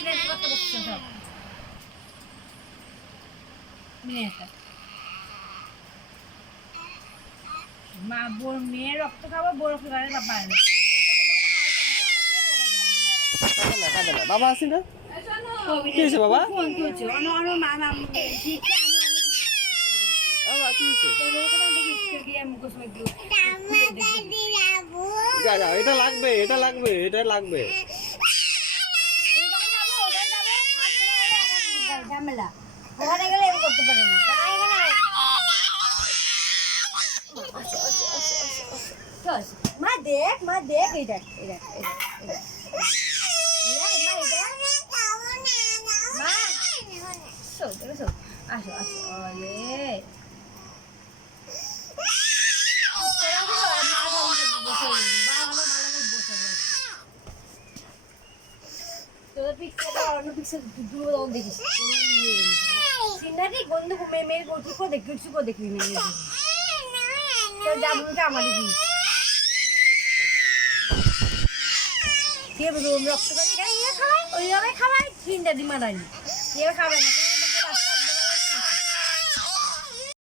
accident করতে বসছে সব মেয়েটা মা বোর মেয়ের রক্ত খাবো বড় ফেভারে পারে না কাঁদে না বাবা আসি না কি হয়েছে বাবা ফোন করছে অন্য মা নাম দিচ্ছে আমি অনেক বাবা কি হয়েছে যা যা এটা লাগবে এটা লাগবে এটা লাগবে ঝামেলা ওখানে গেলে এরকম করতে পারে না মা দেখ এই দেখ আসো তোদের পিকচারটা অন্য পিকচার দুটো দেখিস সিনারি গন্ধ মেয়ের গোটি করে দেখবি কিছু করে দেখবি মেয়ের তোর যাবুকে আমার দিবি ঠিক আছে রক্ত করে খাওয়াই ওইভাবে খাওয়াই চিন্তা দিমা নাই খাবে না